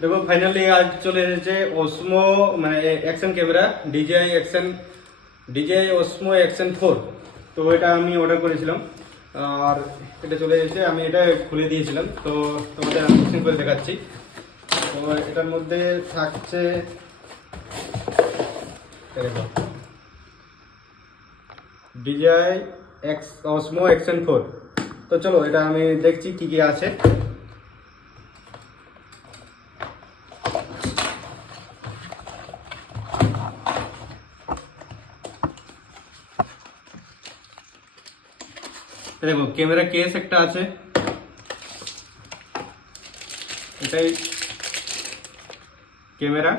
দেখো ফাইনালি আজ চলে এসেছে ওসমো মানে অ্যাকশন ক্যামেরা ডিজিআই ওসমো অ্যাকশন 4। তো এটা আমি অর্ডার করেছিলাম আর এটা চলে এসেছে। আমি এটা খুলে দিয়েছিলাম, তো তোমাদের আনবক্সিং করে দেখাচ্ছি। তো এটার মধ্যে থাকছে ডিজিআই ওসমো অ্যাকশন 4। তো চলো এটা আমি দেখছি কি কি আছে। দেখো ক্যামেরা কেস একটা আছে, এটাই ক্যামেরা।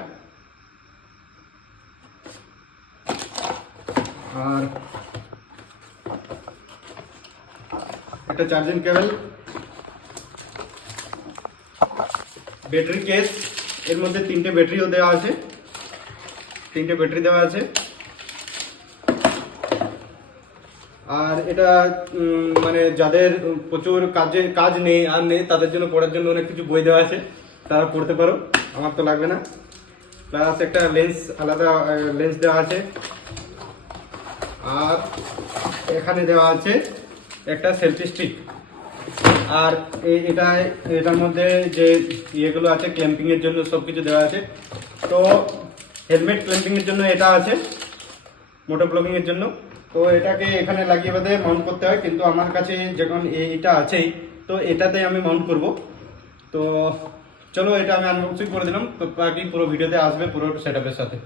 আর একটা চার্জিং কেবল, ব্যাটারি কেস, এর মধ্যে তিনটে ব্যাটারিও দেওয়া আছে, তিনটে ব্যাটারি দেওয়া আছে। আর এটা মানে যাদের প্রচুর কাজ নেই আর নেই তাদের জন্য পড়ার জন্য অনেক কিছু বই দেওয়া আছে, তারা পড়তে পারো, আমার তো লাগবে না। প্লাস একটা লেন্স, আলাদা লেন্স দেওয়া আছে। আর এখানে দেওয়া আছে একটা সেলফি স্টিক। আর এটার মধ্যে যে ইয়েগুলো আছে ক্ল্যাম্পিং এর জন্য সব কিছু দেওয়া আছে। তো হেলমেট ক্ল্যাম্পিং এর জন্য এটা আছে, মোটর ব্লগিং এর জন্য। তো এটাকে এখানে লাগিয়ে বাদে মাউন্ট করতে হয়, কিন্তু আমার কাছে যখন এইটা আছেই তো এটাতে আমি মাউন্ট করব। তো চলো এটা আমি আনবক্সিং করে দিলাম, তো বাকি পুরো ভিডিওতে আসবে পুরো সেটআপের সাথে।